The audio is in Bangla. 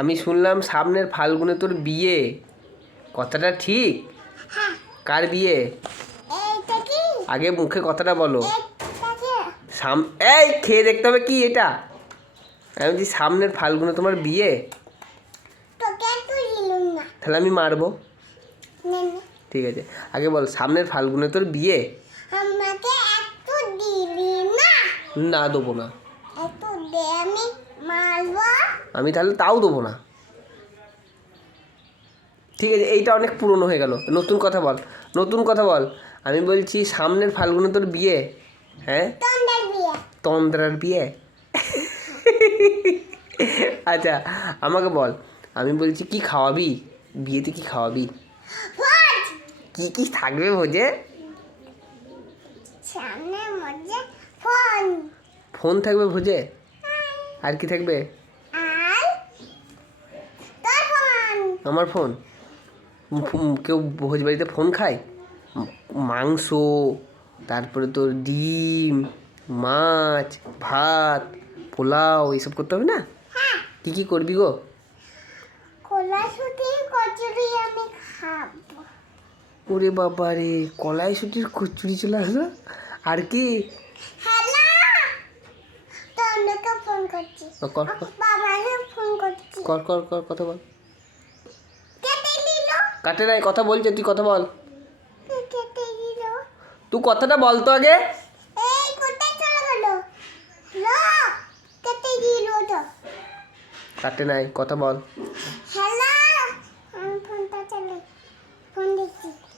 আমি শুনলাম সামনের ফাল্গুনে তোর বিয়ে, কথাটা ঠিক? কার বিয়ে? আগে মুখে কথাটা বলো। এই খেয়ে দেখতে হবে কি এটা? আমি বলছি সামনের ফাল্গুনে তোমার বিয়ে, তাহলে আমি মারবো। ঠিক আছে, আগে বল সামনের ফাল্গুনে তোর বিয়ে। না দেবো না, আমি তাহলে তাও দেবো না। ঠিক আছে, এইটা অনেক পুরনো হয়ে গেল, নতুন কথা বল, নতুন কথা বল। আমি বলছি সামনের ফাল্গুনে তোর বিয়ে। হ্যাঁ, তন্দ্রার বিয়ে। আচ্ছা আমাকে বল, আমি বলছি কি খাওয়াবি বিয়েতে, কি খাওয়াবি? কি কি থাকবে ভোজে? ফোন থাকবে ভোজে, আর কি থাকবে? আমার ফোন? কেউ ভোজ বাড়িতে ফোন খায়? মাংস, তারপরে তোর ডিম, মাছ, ভাত, পোলাও, এইসব করতে হবে না? কি কি করবি গো? ওরে বাবা রে, কলাইশুটির কচুরি চলে আসলো। আর কি? কর কর কর, কথা বল। কাটে নাই, কথা বলছে, তুই কথা বল। তুই কথাটা বল তো আগে। কাটে নাই, কথা বল।